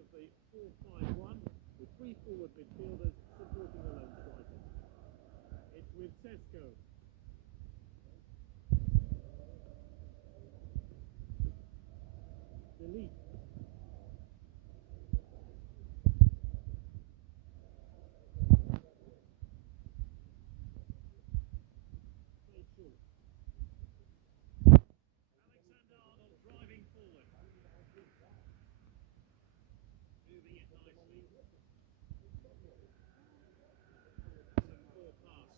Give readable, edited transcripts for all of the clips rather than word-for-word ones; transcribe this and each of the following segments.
of the 4-5-1 with three forward midfielders supporting the lone striker. It's with Sesko. Delete. Played short. Alexander-Arnold driving forward. Moving it nicely. Some poor pass.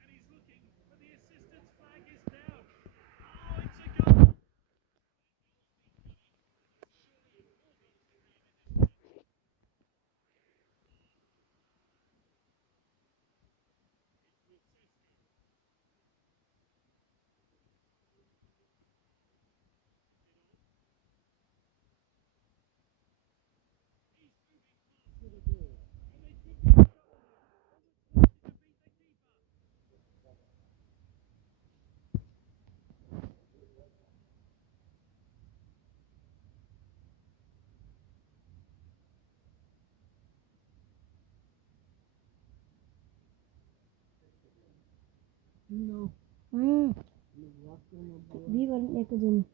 And he's looking, but the assistant's flag is down. Oh, it's a goal! For the ball. And they could be a goal here. To beat the keeper. No, Hmm. you walk in the board. Die wil ik lekker doen.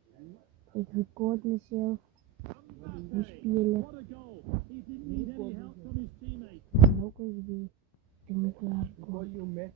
Ik record mezelf. Die spelen. What a goal! He didn't need any help from his teammates. En ook eens die. Toen ik klaar Before you match